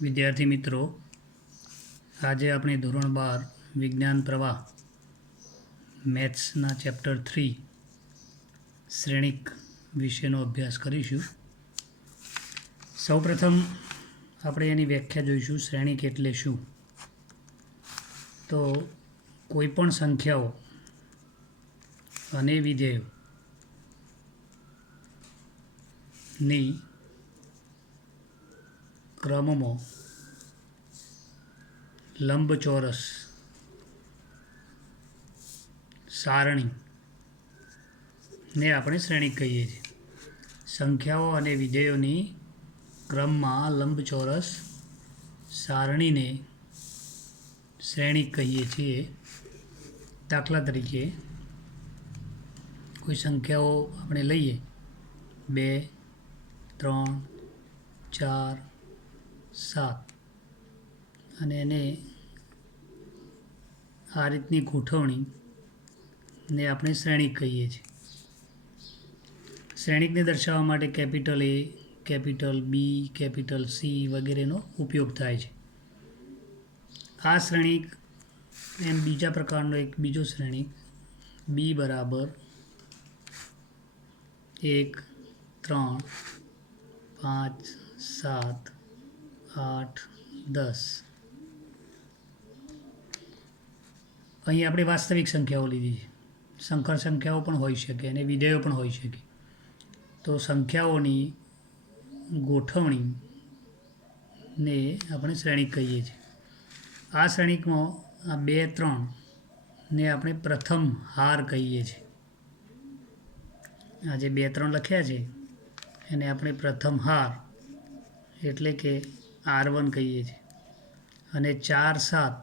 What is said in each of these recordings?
વિદ્યાર્થી મિત્રો, આજે આપણે ધોરણ 12 વિજ્ઞાન પ્રવાહ મેથ્સના ચેપ્ટર 3 શ્રેણિક વિશેનો અભ્યાસ કરીશું. સૌપ્રથમ આપણે એની વ્યાખ્યા જોઈશું. શ્રેણિક એટલે શું? તો કોઈપણ સંખ્યાઓ અને વિધેયોની ક્રમમાં લંબચોરસ સારણીને આપણે શ્રેણિક કહીએ છીએ. સંખ્યાઓ અને વિધેયોની ક્રમમાં લંબચોરસ સારણીને શ્રેણિક કહીએ છીએ. દાખલા તરીકે કોઈ સંખ્યાઓ આપણે લઈએ 2, 3, 4, 7 અને એને આ રીતની ગોઠવણીને આપણે શ્રેણિક કહીએ છીએ. શ્રેણિકને દર્શાવવા માટે capital A, capital B, capital C વગેરેનો ઉપયોગ થાય છે. આ શ્રેણિક એમ બીજા પ્રકારનો એક બીજો શ્રેણિક B બરાબર 1, 3, 5, 7, 8, 10. અહીં આપણે વાસ્તવિક સંખ્યાઓ લીધી છે. સંકર સંખ્યાઓ પણ હોઈ શકે અને વિધેયો પણ હોઈ શકે. તો સંખ્યાઓની ગોઠવણીને આપણે શ્રેણિક કહીએ છીએ. આ શ્રેણિકમાં આ 2, 3 ને આપણે પ્રથમ હાર કહીએ છીએ. આ જે 2, 3 લખ્યા છે એને આપણે પ્રથમ હાર એટલે કે R1 કહીએ છીએ અને 4, 7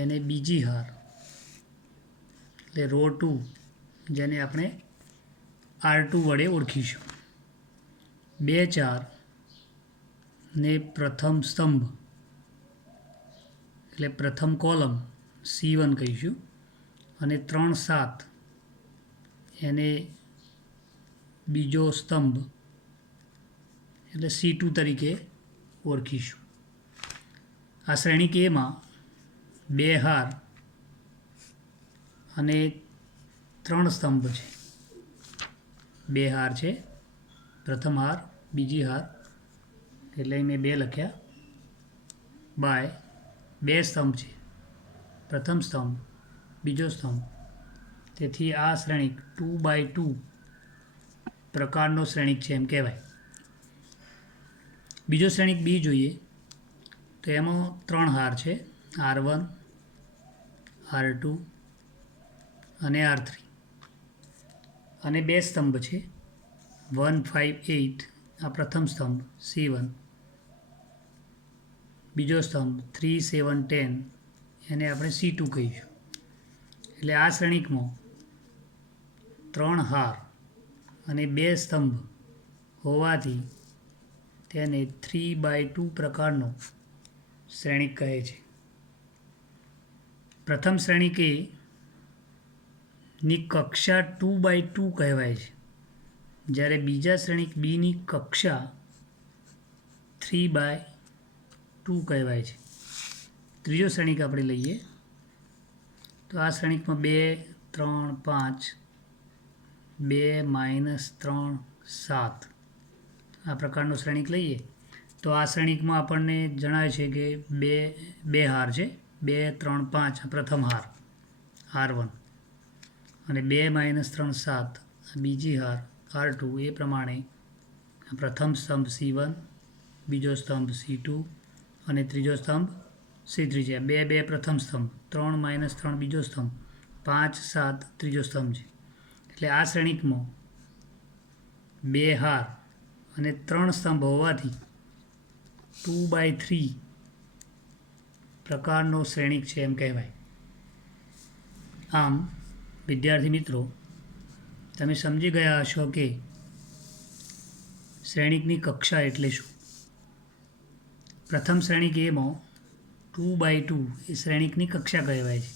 એને બીજી હાર એટલે રો 2 જેને આપણે R2 વડે ઓળખીશું. 2, 4 ને પ્રથમ સ્તંભ એટલે પ્રથમ કોલમ C1 કહીશું અને 3, 7 એને બીજો સ્તંભ એટલે C2 તરીકે ઓળખીશું. આ શ્રેણિક એમાં 2 હાર અને 3 સ્તંભ છે. 2 હાર છે, પ્રથમ હાર, બીજી હાર એટલે મેં 2 લખ્યા બાય 2 સ્તંભ છે, પ્રથમ સ્તંભ, બીજો સ્તંભ. તેથી આ શ્રેણિક 2x2 પ્રકારનો શ્રેણિક છે એમ કહેવાય. બીજો શ્રેણિક B જોઈએ તો એમાં 3 હાર છે, R1, R2 અને R3 અને 2 સ્તંભ છે 1, 5, 8 આ પ્રથમ સ્તંભ C1, બીજો સ્તંભ 3, 7, 10 એને આપણે C2 કહીશું. એટલે આ શ્રેણિકમાં 3 હાર અને 2 સ્તંભ હોવાથી તેને 3x2 પ્રકારનો શ્રેણિક કહે છે. પ્રથમ શ્રેણિક એ ની કક્ષા 2x2 કહેવાય છે, જ્યારે બીજા શ્રેણિક બીની કક્ષા 3x2 કહેવાય છે. ત્રીજો શ્રેણિક આપણે લઈએ તો આ શ્રેણિકમાં 2, 3, 5, 2, -3, 7 આ પ્રકારનો શ્રેણિક લઈએ તો આ શ્રેણિકમાં આપણને જણાય છે કે બે હાર છે, 2, 3, 5 આ પ્રથમ હાર R1 અને 2, -3, 7 આ બીજી હાર R2. એ પ્રમાણે પ્રથમ સ્તંભ C1, બીજો સ્તંભ C2 અને ત્રીજો સ્તંભ C3 છે. 2, 2 પ્રથમ સ્તંભ, 3, -3 બીજો સ્તંભ, 5, 7 ત્રીજો સ્તંભ છે. એટલે આ શ્રેણિકમાં 2 હાર અને 3 સ્તંભ હોવાથી 2x3 પ્રકારનો શ્રેણિક છે એમ કહેવાય. આમ વિદ્યાર્થી મિત્રો, તમે સમજી ગયા હશો કે શ્રેણિકની કક્ષા એટલે શું. પ્રથમ શ્રેણિક એમાં 2x2 એ શ્રેણિકની કક્ષા કહેવાય છે.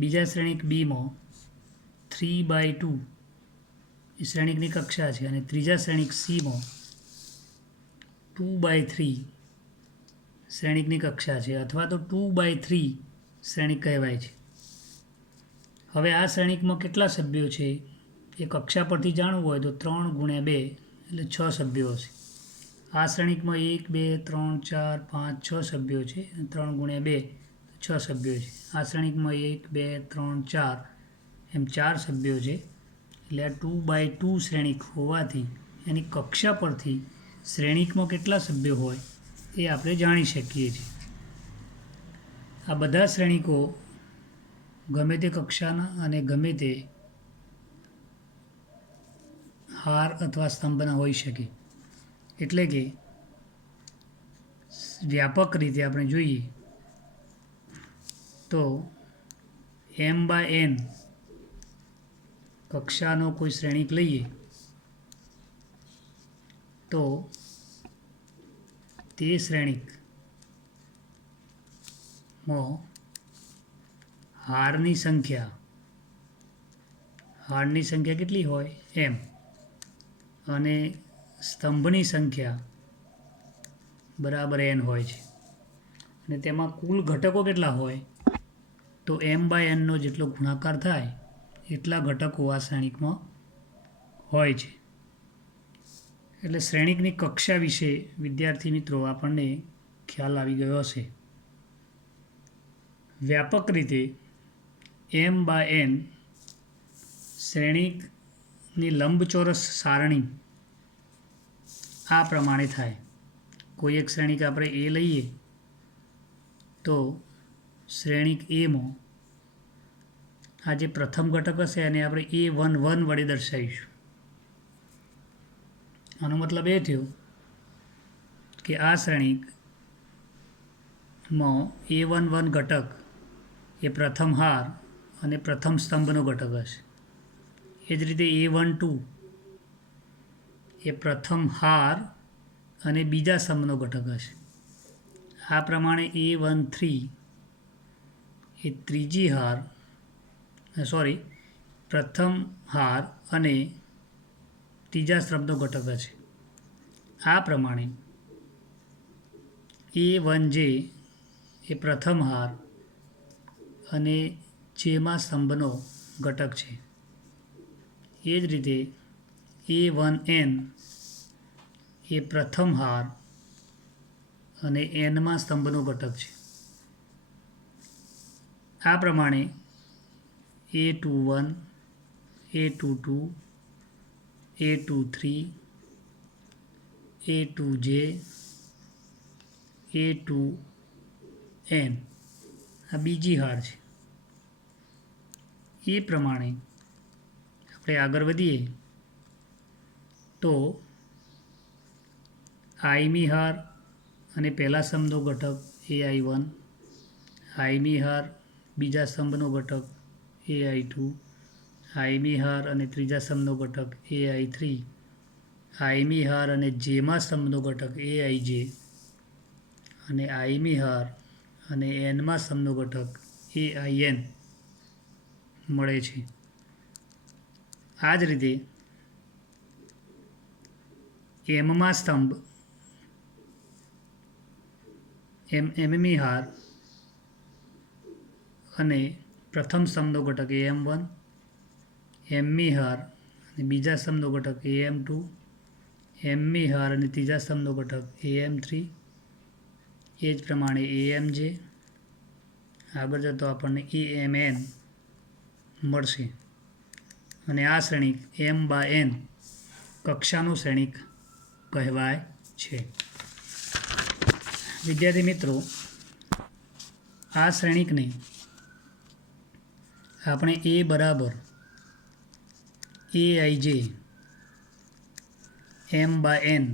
બીજા શ્રેણિક બીમાં 3x2 એ શ્રેણિકની કક્ષા છે અને ત્રીજા શ્રેણિક Cમાં 2/3 શ્રેણિકની કક્ષા છે, અથવા તો 2/3 શ્રેણિક કહેવાય છે. હવે આ શ્રેણિકમાં કેટલા સભ્યો છે એ કક્ષા પરથી જાણવું હોય તો 3 × 2 એટલે 6 સભ્યો હશે. આ શ્રેણિકમાં 1 2 3 4 5 6 સભ્યો છે, 3 × 2 6 સભ્યો છે. આ શ્રેણિકમાં 1 2 3 4 એમ 4 સભ્યો છે. એટલે આ 2/2 શ્રેણિક હોવાથી એની કક્ષા પરથી શ્રેણિકમાં કેટલા સભ્યો હોય એ આપણે જાણી શકીએ છીએ. આ બધા શ્રેણિકો ગમે તે કક્ષાના અને ગમે તે હાર અથવા સ્તંભના હોઈ શકે. એટલે કે વ્યાપક રીતે આપણે જોઈએ તો m/n કક્ષાનો કોઈ શ્રેણિક લઈએ તો તે શ્રેણિકમાં હારની સંખ્યા કેટલી હોય m, અને સ્તંભની સંખ્યા બરાબર n હોય છે. અને તેમાં કુલ ઘટકો કેટલા હોય તો m/n નો જેટલો ગુણાકાર થાય એટલા ઘટકો આ શ્રેણિકમાં હોય છે. એટલે શ્રેણિકની કક્ષા વિશે વિદ્યાર્થી મિત્રો આપણને ખ્યાલ આવી ગયો હશે. વ્યાપક રીતે m/n શ્રેણિકની લંબચોરસ સારણી આ પ્રમાણે થાય. કોઈ એક શ્રેણિક આપણે a લઈએ તો શ્રેણિક એમાં આ જે પ્રથમ ઘટક હશે એને આપણે a11 વડે દર્શાવીશું. આનો મતલબ એ થયો કે આ શ્રેણિકમાં a11 ઘટક એ પ્રથમ હાર અને પ્રથમ સ્તંભનો ઘટક હશે. એ જ રીતે a12 એ પ્રથમ હાર અને બીજા સ્તંભનો ઘટક હશે. આ પ્રમાણે a13 એ પ્રથમ હાર અને ત્રીજા સ્તંભનો ઘટક હશે. આ પ્રમાણે a1j એ પ્રથમ હાર અને જેમાં સ્તંભનો ઘટક છે. એ જ રીતે a1n એ પ્રથમ હાર અને nમાં સ્તંભનો ઘટક છે. આ પ્રમાણે a21 a22 a23 a2j a2n આ બીજી હાર છે. એ પ્રમાણે આપણે આગળ વધીએ તો આઈમી હાર અને પહેલા સ્તંભનો ઘટક ai1, આઈમી હાર બીજા સ્તંભનો ઘટક ai2, આઈમી હાર અને ત્રીજા સ્તંભનો ઘટક ai3, આઈમી હાર અને જેમાં સ્તંભનો ઘટક aij, અને આઈમી હાર અને એનમાં સ્તંભનો ઘટક ain મળે છે. આ જ રીતે એમમાં સ્તંભ એમમી હાર અને પ્રથમ સ્તંભનો ઘટક am1, એમમી હાર અને બીજા સ્તંભનો ઘટક am2, એમમી હાર અને ત્રીજા સ્તંભનો ઘટક am3. એ જ પ્રમાણે amj આગળ જતો આપણને amn મળશે. અને આ શ્રેણિક m/n કક્ષાનું શ્રેણિક કહેવાય છે. વિદ્યાર્થી મિત્રો, આ શ્રેણિકને આપણે a બરાબર aij m/n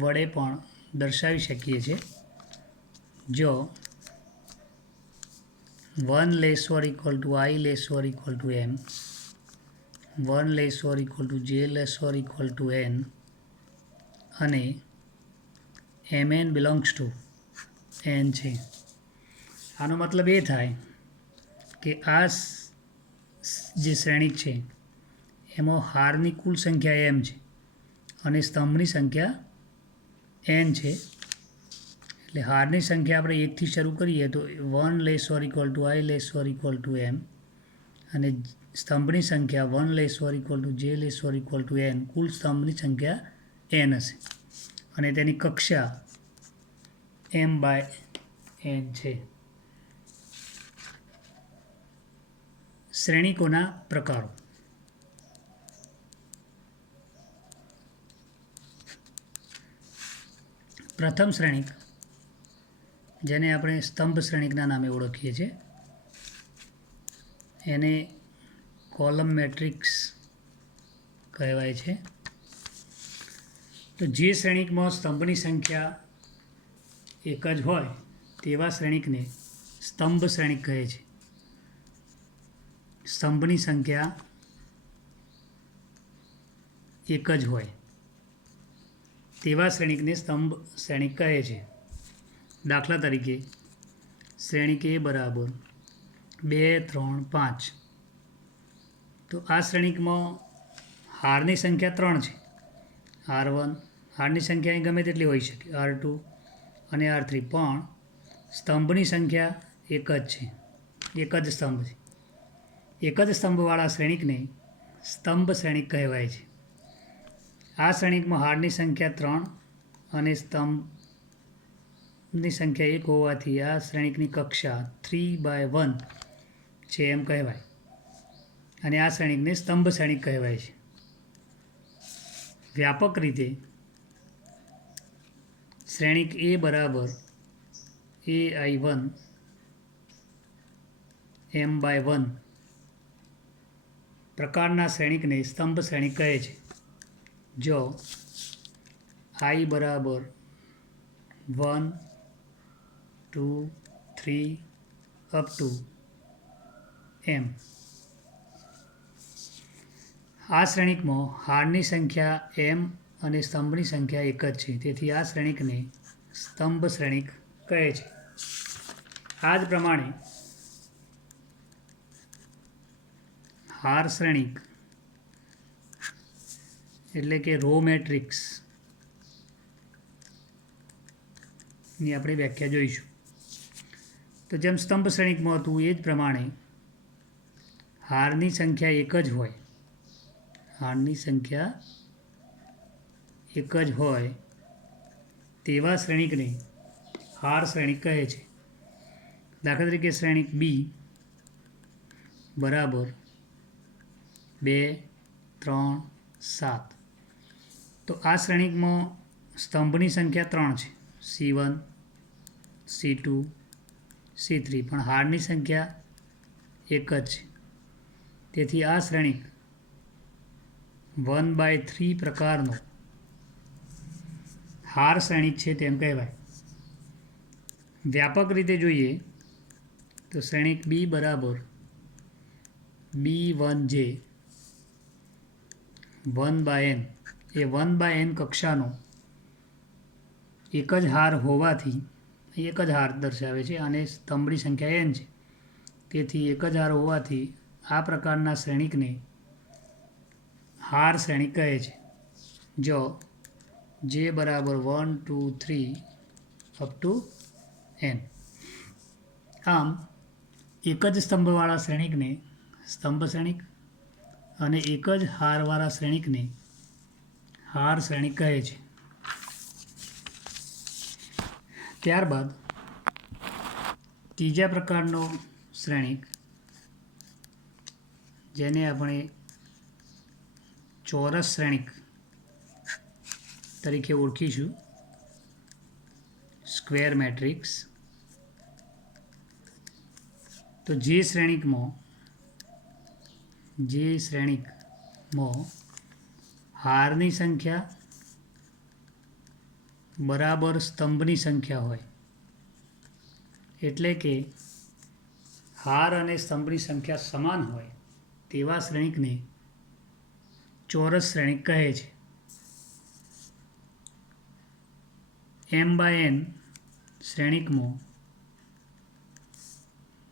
વડે પણ દર્શાવી શકીએ છીએ. જો 1 < i < m, 1 < j < n અને mn belongs to n છે. આનો મતલબ એ થાય કે આ જે શ્રેણિક છે એમાં હારની કુલ સંખ્યા m છે અને સ્તંભની સંખ્યા n છે. એટલે હારની સંખ્યા આપણે 1 થી શરૂ કરીએ તો 1 less or equal to I less or equal to M, અને સ્તંભની સંખ્યા 1 less or equal to J less or equal to N. કુલ સ્તંભની સંખ્યા n હશે અને તેની કક્ષા m/n છે. શ્રેણિકોના પ્રકારો. પ્રથમ શ્રેણિક, જેને આપણે સ્તંભ શ્રેણિકના નામે ઓળખીએ છીએ, એને કોલમ મેટ્રિક્સ કહેવાય છે. તો જે શ્રેણિકમાં સ્તંભની સંખ્યા એક જ હોય તેવા શ્રેણિકને સ્તંભ શ્રેણિક કહે છે. સ્તંભની સંખ્યા એક જ હોય તેવા શ્રેણિકને સ્તંભ શ્રેણિક કહે છે. દાખલા તરીકે શ્રેણિક A બરાબર 2, 3, 5. તો આ શ્રેણિકમાં હારની સંખ્યા 3 છે. R1, હારની સંખ્યા અહીં ગમે તેટલી હોઈ શકે, R2 અને R3, પણ સ્તંભની સંખ્યા એક જ છે, એક જ સ્તંભ છે. એક જ સ્તંભવાળા શ્રેણિકને સ્તંભ શ્રેણિક કહેવાય છે. આ શ્રેણિકમાં હારની સંખ્યા 3 અને સ્તંભની સંખ્યા 1 હોવાથી આ શ્રેણિકની કક્ષા 3/1 છે એમ કહેવાય, અને આ શ્રેણિકને સ્તંભ શ્રેણિક કહેવાય છે. વ્યાપક રીતે શ્રેણિક A બરાબર AI1 m/1 પ્રકારના શ્રેણિકને સ્તંભ શ્રેણિક કહે છે. જો I બરાબર 1, 2, 3 અપ ટુ m. આ શ્રેણિકમાં હારની સંખ્યા m અને સ્તંભની સંખ્યા એક જ છે, તેથી આ શ્રેણિકને સ્તંભ શ્રેણિક કહે છે. આ જ પ્રમાણે હાર શ્રેણિક એટલે કે રો મેટ્રિક્સની આપણે વ્યાખ્યા જોઈશું. તો જેમ સ્તંભ શ્રેણિકમાં હતું એ જ પ્રમાણે હારની સંખ્યા એક જ હોય, હારની સંખ્યા એક જ હોય તેવા શ્રેણિકને હાર શ્રેણિક કહે છે. દાખલા તરીકે શ્રેણિક B બરાબર 2, 3, 7. તો આ શ્રેણિકમાં સ્તંભની સંખ્યા 3 છે, C1, C2, C3, પણ હારની સંખ્યા એક જ છે, તેથી આ શ્રેણિક 1/3 પ્રકારનો હાર શ્રેણિક છે તેમ કહેવાય. વ્યાપક રીતે જોઈએ તો શ્રેણિક B બરાબર B1J 1/n એ 1/n કક્ષાનો એક જ હાર હોવાથી એક જ હાર દર્શાવે છે અને સ્તંભની સંખ્યા n છે, તેથી એક જ હાર હોવાથી આ પ્રકારના શ્રેણિકને હાર શ્રેણિક કહે છે. જો J બરાબર 1, 2, 3 અપ ટુ n. આમ એક જ સ્તંભવાળા શ્રેણિકને સ્તંભ શ્રેણિક અને એક જ હારવાળા શ્રેણિકને હાર શ્રેણિક કહે છે. ત્યારબાદ ત્રીજા પ્રકારનો શ્રેણિક, જેને આપણે ચોરસ શ્રેણિક તરીકે ઓળખીશું, સ્ક્વેર મેટ્રિક્સ. તો જે શ્રેણિકમાં હારની સંખ્યા બરાબર સ્તંભની સંખ્યા હોય, એટલે કે હાર અને સ્તંભની સંખ્યા સમાન હોય તેવા શ્રેણિકને ચોરસ શ્રેણિક કહે છે. m/n શ્રેણિકમાં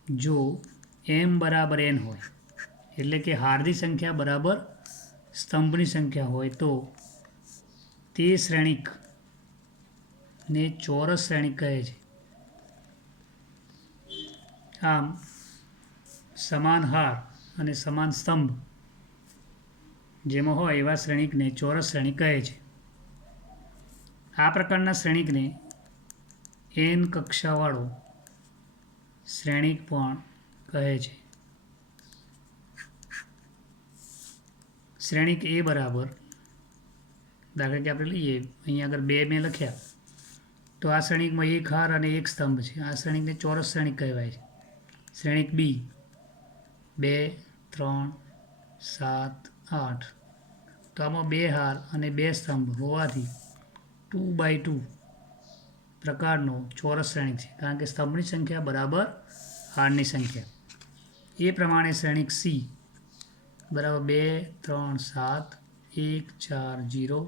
જો m બરાબર n હોય, એટલે કે હારની સંખ્યા બરાબર સ્તંભની સંખ્યા હોય, તો તે શ્રેણિક ને ચોરસ શ્રેણિક કહે છે. આમ સમાન હાર અને સમાન સ્તંભ જેમાં હોય એવા શ્રેણિકને ચોરસ શ્રેણિક કહે છે. આ પ્રકારના શ્રેણિકને n કક્ષાવાળો શ્રેણિક પણ કહે છે. શ્રેણિક એ બરાબર, દાખલા કે આપણે લઈએ, અહીંયા આગળ 2 મેં લખ્યા તો આ શ્રેણિકમાં એક હાર અને એક સ્તંભ છે. આ શ્રેણિકને ચોરસ શ્રેણિક કહેવાય છે. શ્રેણિક બી 2, 3, 7, 8, તો આમાં 2 હાર અને 2 સ્તંભ હોવાથી 2x2 પ્રકારનો ચોરસ શ્રેણિક છે, કારણ કે સ્તંભની સંખ્યા બરાબર હારની સંખ્યા. એ પ્રમાણે શ્રેણિક સી બરાબર 2, 3, 7, 1, 4, 0,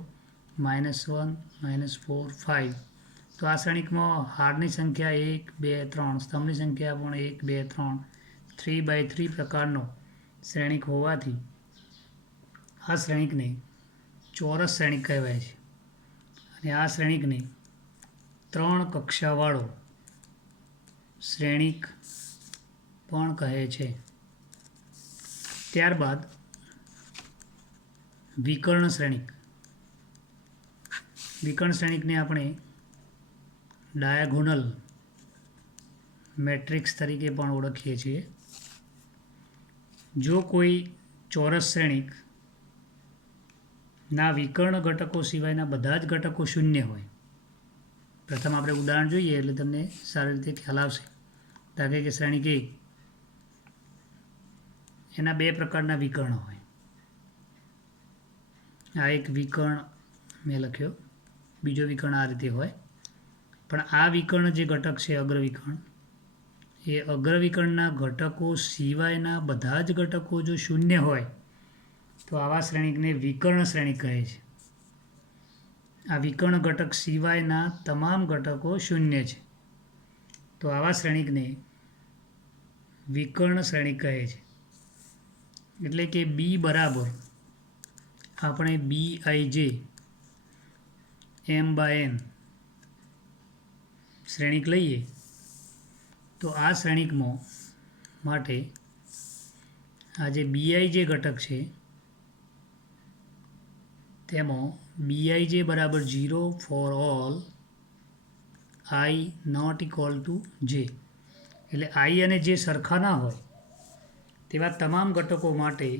-1, -4, 5. તો આ શ્રેણિકમાં હારની સંખ્યા 1, 2, 3, સ્તંભની સંખ્યા પણ 1, 2, 3, 3x3 પ્રકારનો શ્રેણિક હોવાથી આ શ્રેણિકને ચોરસ શ્રેણિક કહેવાય છે. અને આ શ્રેણિકને 3 કક્ષાવાળો શ્રેણિક પણ કહે છે. ત્યારબાદ વિકર્ણ શ્રેણિક. વિકર્ણ શ્રેણિકને આપણે ડાયાગોનલ મેટ્રિક્સ તરીકે પણ ઓળખીએ છીએ. જો કોઈ ચોરસ શ્રેણિક ના વિકર્ણ ઘટકો સિવાયના બધા જ ઘટકો શૂન્ય હોય. પ્રથમ આપણે ઉદાહરણ જોઈએ એટલે તમને સારી રીતે ખ્યાલ આવશે. દાખલા કે શ્રેણિક એ, એના 2 પ્રકારના વિકર્ણ હોય. આ એક વિકર્ણ મેં લખ્યો, બીજો વિકર્ણ આ રીતે હોય. પણ આ વિકર્ણ જે ઘટક છે અગ્રવિકર્ણ, એ અગ્રવિકર્ણના ઘટકો સિવાયના બધા જ ઘટકો જો શૂન્ય હોય તો આવા શ્રેણિકને વિકર્ણ શ્રેણિક કહે છે. આ વિકર્ણ ઘટક સિવાયના તમામ ઘટકો શૂન્ય છે તો આવા શ્રેણિકને વિકર્ણ શ્રેણિક કહે છે. એટલે કે બી બરાબર આપણે BIJ m/n શ્રેણિક લઈએ તો આ શ્રેણિકમાં માટે આ જે BIJ ઘટક છે તેમાં BIJ બરાબર 0 for all I not equal to j. એટલે I અને j સરખા ના હોય તેવા તમામ ઘટકો માટે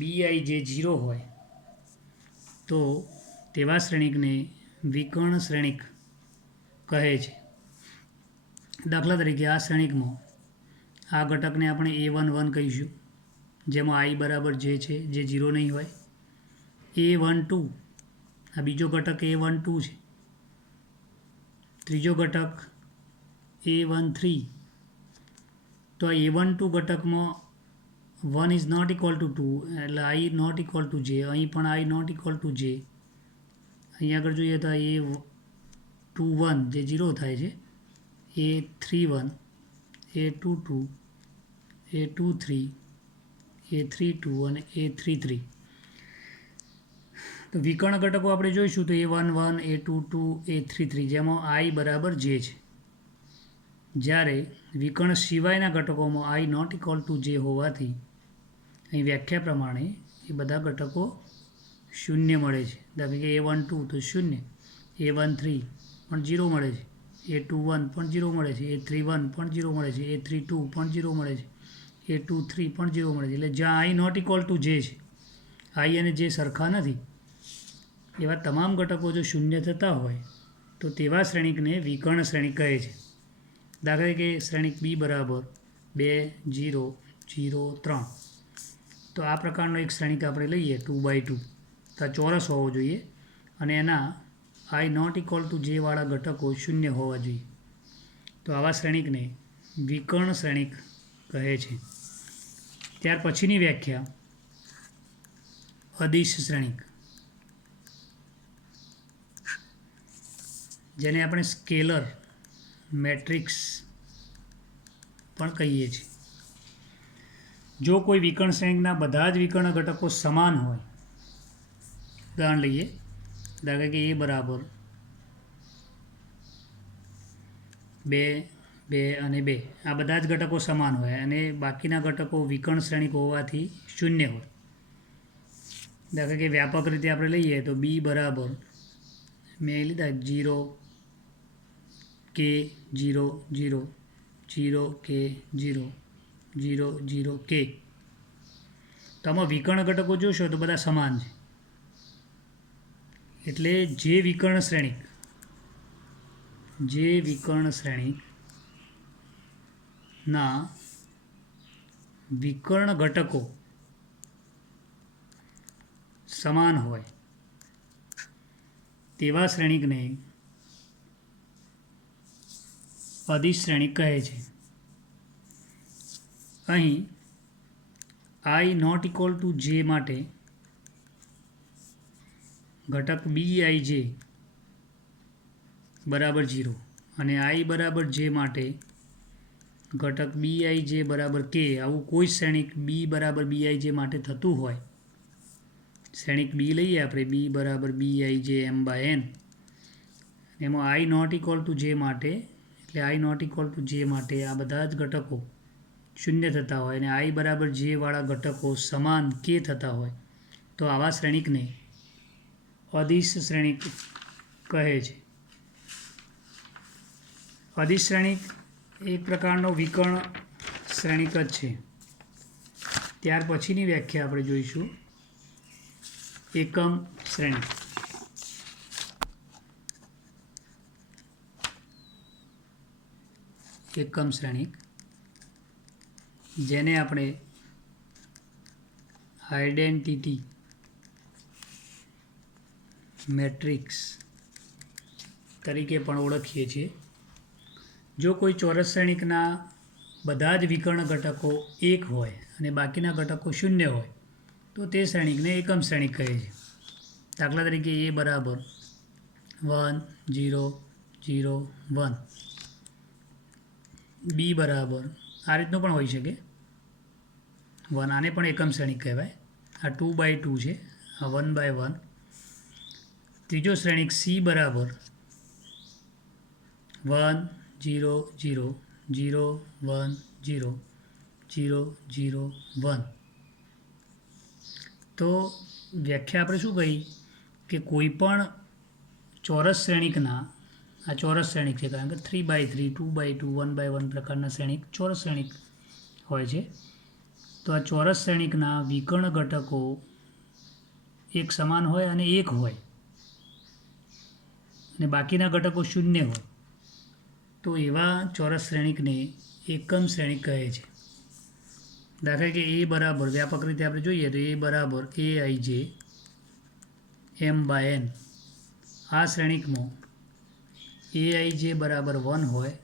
BIJ 0 હોય તો તેવા શ્રેણિકને વિકર્ણ શ્રેણિક કહે છે. દાખલા તરીકે આ શ્રેણિકમાં આ ઘટકને આપણે A11 કહીશું, જેમાં I બરાબર j છે, જે 0 નહીં હોય. A12 આ બીજો ઘટક A12 છે. ત્રીજો ઘટક A13. તો આ A12 ઘટકમાં 1 is not equal to 2 એટલે I not equal to j. અહીં પણ I not equal to j. અહીં આગળ જોઈએ તો A21 જે 0 થાય છે, A31, A22, A23, A32 અને A33. તો વિકર્ણ ઘટકો આપણે જોઈશું તો A11, A22, A33 જેમાં I બરાબર j છે. જ્યારે વિકર્ણ સિવાયના ઘટકોમાં I not equal to j હોવાથી અહીં વ્યાખ્યા પ્રમાણે એ બધા ઘટકો શૂન્ય મળે છે. દાખલા કે A12 તો શૂન્ય, A13 પણ 0 મળે છે, A21 પણ 0 મળે છે, A31 પણ 0 મળે છે, A32 પણ 0 મળે છે, A23 પણ 0 મળે છે. એટલે જ્યાં I not equal to j છે, I અને j સરખા નથી, એવા તમામ ઘટકો જો શૂન્ય થતા હોય તો તેવા શ્રેણિકને વિકર્ણ શ્રેણિક કહે છે. દાખલા કે શ્રેણિક બી બરાબર 2, 0, 0, 3. તો આ પ્રકારનો એક શ્રેણિક આપણે લઈએ 2x2, તો આ ચોરસ હોવો જોઈએ અને એના I નોટ ઇક્વલ ટુ જે વાળા ઘટકો શૂન્ય હોવા જોઈએ. તો આવા શ્રેણિકને વિકર્ણ શ્રેણિક કહે છે. ત્યાર પછીની વ્યાખ્યા અદિશ શ્રેણિક, જેને આપણે સ્કેલર મેટ્રિક્સ પણ કહીએ છીએ. જો કોઈ વિકર્ણ શ્રેણિકના બધા જ વિકર્ણ ઘટકો સમાન હોય, ઉદાહરણ લઈએ, દાખલા કે A બરાબર બે બે અને બે આ બધા જ ઘટકો સમાન હોય અને બાકીના ઘટકો વિકર્ણ શ્રેણિક હોવાથી શૂન્ય હોય. દાખલા કે વ્યાપક રીતે આપણે લઈએ તો બી બરાબર મેં લીધા 0 કે 0 0 0 કે 0 0 0 કે. તો આમાં વિકર્ણ ઘટકો જોશો તો બધા સમાન છે. એટલે જે વિકર્ણ શ્રેણિકના વિકર્ણ ઘટકો સમાન હોય તેવા શ્રેણિકને અદિશ શ્રેણિક કહે છે. અહીં i નોટ ઇક્વલ ટુ જે માટે ઘટક bij બરાબર 0 અને i બરાબર j માટે ઘટક bij બરાબર k આવું કોઈ શ્રેણિક b બરાબર bij માટે થતું હોય, શ્રેણિક b લઈએ આપણે b બરાબર bij m/n, એમાં i not equal to j માટે એટલે i not equal to j માટે આ બધા જ ઘટકો શૂન્ય થતા હોય અને i બરાબર j વાળા ઘટકો સમાન k થતા હોય તો આવા શ્રેણિકને અદિશ શ્રેણિક કહે છે. અદિશ શ્રેણિક એક પ્રકારનો વિકર્ણ શ્રેણિક જ છે. ત્યાર પછીની વ્યાખ્યા આપણે જોઈશું એકમ શ્રેણિક. એકમ શ્રેણિક જેને આપણે આઇડેન્ટિટી મેટ્રિક્સ તરીકે પણ ઓળખીએ છીએ. જો કોઈ ચોરસ શ્રેણિકના બધા જ વિકર્ણ ઘટકો 1 હોય અને બાકીના ઘટકો 0 હોય તો તે શ્રેણિકને એકમ શ્રેણિક કહે છે. દાખલા તરીકે a બરાબર 1 0 0 1, b બરાબર આ રીતનું પણ હોઈ શકે 1, આને પણ એકમ શ્રેણિક કહેવાય. આ 2/2 છે, આ 1/1. ત્રીજો શ્રેણિક c બરાબર 1 0 0 0 1 0 0 0 1. તો વ્યાખ્યા આપણે શું કહી કે કોઈ પણ ચોરસ શ્રેણિકના, આ ચોરસ શ્રેણિક છે કારણ કે 3/3 2/2 1/1 પ્રકારના શ્રેણિક ચોરસ શ્રેણિક હોય છે. તો આ ચોરસ શ્રેણિકના વિકર્ણ ઘટકો એક સમાન હોય અને 1 હોય અને બાકીના ઘટકો 0 હોય તો એવા ચોરસ શ્રેણિકને એકમ શ્રેણિક કહે છે. દાખલા કે a બરાબર વ્યાપક રીતે આપણે જોઈએ તો a બરાબર aij m/n. આ શ્રેણિકમાં aij બરાબર 1 હોય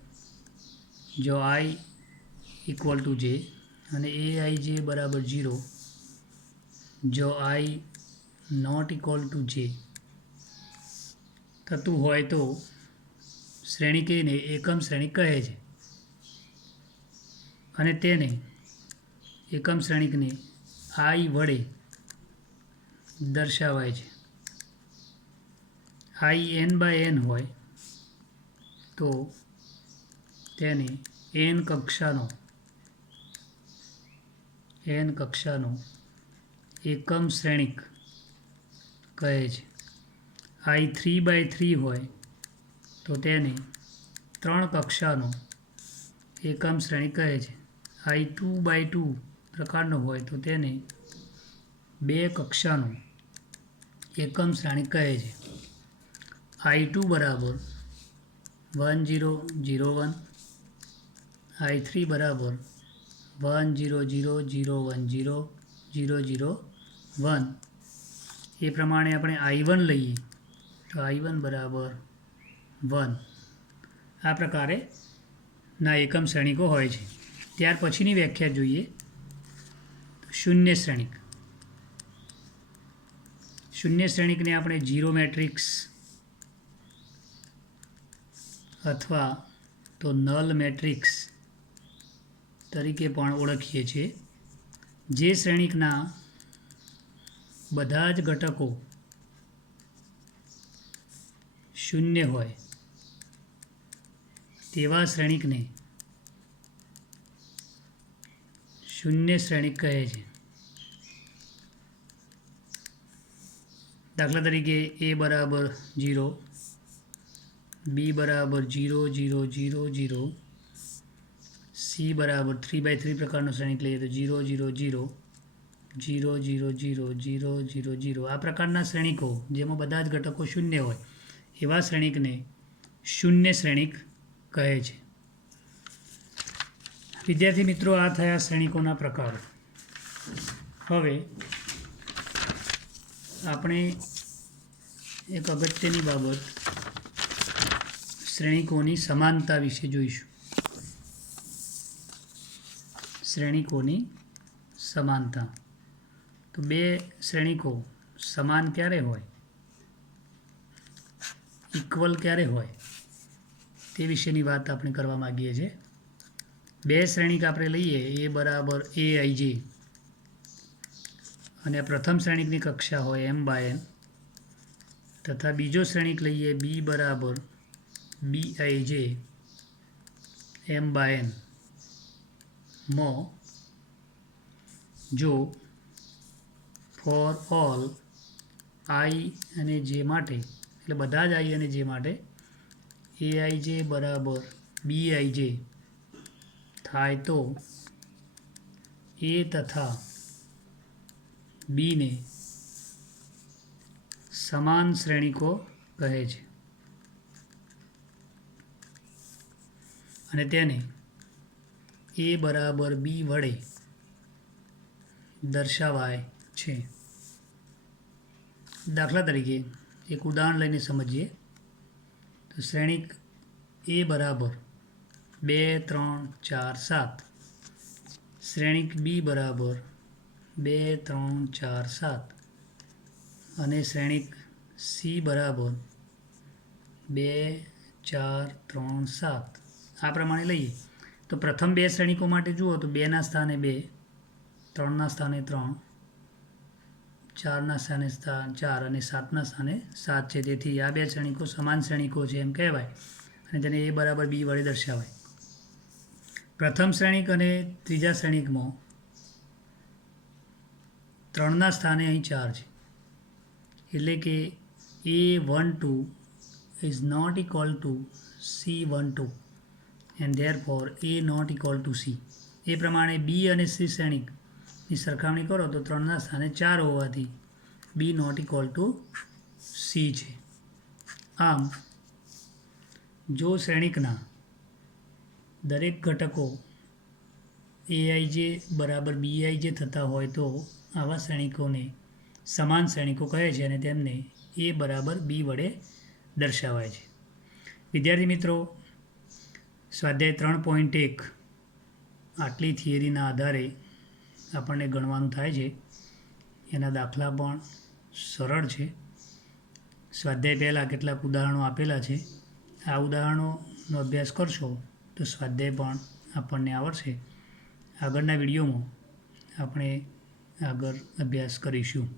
જો i ઇક્વલ ટુ j અને aij બરાબર 0 જો i not equal to j થતું હોય તો શ્રેણિક એને એકમ શ્રેણિક કહે છે. અને તેને એકમ શ્રેણિકને i વડે દર્શાવાય છે. i n/n હોય તો તેને n કક્ષાનો એકમ શ્રેણિક કહે છે. i 3/3 હોય તો તેને 3 કક્ષાનો એકમ શ્રેણિક કહે છે. i 2/2 પ્રકારનો હોય તો તેને 2 કક્ષાનો એકમ શ્રેણિક કહે છે. i2 બરાબર 1 0 0 1, i3 બરાબર 1 0 0 0 1 0 0 0 1. એ પ્રમાણે આપણે i1 લઈએ તો i1 બરાબર 1. આ પ્રકારે ના એકમ શ્રેણિકો હોય છે. ત્યાર પછીની વ્યાખ્યા જોઈએ તો શૂન્ય શ્રેણિક. શૂન્ય શ્રેણિકને આપણે ઝીરો મેટ્રિક્સ અથવા તો નલ મેટ્રિક્સ તરીકે પણ ઓળખીએ છીએ. જે શ્રેણિકના બધા જ ઘટકો શૂન્ય હોય તેવા શ્રેણિકને શૂન્ય શ્રેણિક કહે છે. દાખલા તરીકે a બરાબર 0, b બરાબર 0 0 0 0, c બરાબર 3/3 પ્રકારનું શ્રેણિક લઈએ તો 0 0 0 0 0 0 0 0 0. આ પ્રકારના શ્રેણિકો જેમાં બધા જ ઘટકો શૂન્ય હોય એવા શ્રેણિકને શૂન્ય શ્રેણિક કહે છે. વિદ્યાર્થી મિત્રો, આ થયા શ્રેણિકોના પ્રકારો. હવે આપણે એક અગત્યની બાબત શ્રેણિકોની સમાનતા વિશે જોઈશું. શ્રેણિકોની સમાનતા. તો બે શ્રેણિકો સમાન ક્યારે હોય, ઇક્વલ ક્યારે હોય, તે વિશેની વાત આપણે કરવા માગીએ છીએ. બે શ્રેણિક આપણે લઈએ a બરાબર aij અને પ્રથમ શ્રેણિકની કક્ષા હોય m/n, તથા બીજો શ્રેણિક લઈએ b બરાબર bij m/n માં જો ફોર ઓલ i અને j માટે, એટલે બધા જ i અને j માટે aij બરાબર bij થાય તો a તથા b ને સમાન શ્રેણિકો કહે છે અને તેને a બરાબર b વડે દર્શાવાય છે. દાખલા તરીકે એક ઉદાહરણ લઈને સમજીએ તો શ્રેણિક a બરાબર 2 3 4 7, શ્રેણિક b બરાબર 2 3 4 7 અને શ્રેણિક c બરાબર 2 4 3 7 આ પ્રમાણે લઈએ તો પ્રથમ બે શ્રેણિકો માટે જુઓ તો 2ના સ્થાને 2, 3ના સ્થાને 3, 4ના સ્થાને 4 અને 7ના સ્થાને 7 છે. તેથી આ બે શ્રેણિકો સમાન શ્રેણિકો છે એમ કહેવાય અને તેને a બરાબર b વડે દર્શાવાય. પ્રથમ શ્રેણિક અને ત્રીજા શ્રેણિકમાં 3ના સ્થાને અહીં 4 છે, એટલે કે a12 is not equal to c12 and therefore a not equal to c. એ પ્રમાણે b અને c શ્રેણિકની સરખામણી કરો તો 3ના સ્થાને 4 હોવાથી b not equal to c છે. આમ જો શ્રેણિકના દરેક ઘટકો aij બરાબર bij થતા હોય તો આવા શ્રેણિકોને સમાન શ્રેણિકો કહે છે અને તેમને a બરાબર b વડે દર્શાવાય છે. વિદ્યાર્થી મિત્રો, સ્વાધ્યાય 3.1 આટલી થિયરીના આધારે આપણને ગણવાનું થાય છે. એના દાખલા પણ સરળ છે. સ્વાધ્યાય પહેલાં કેટલાક ઉદાહરણો આપેલા છે. આ ઉદાહરણોનો અભ્યાસ કરશો તો સ્વાધ્યાય પણ આપણને આવડશે. આગળના વિડીયોમાં આપણે આગળ અભ્યાસ કરીશું.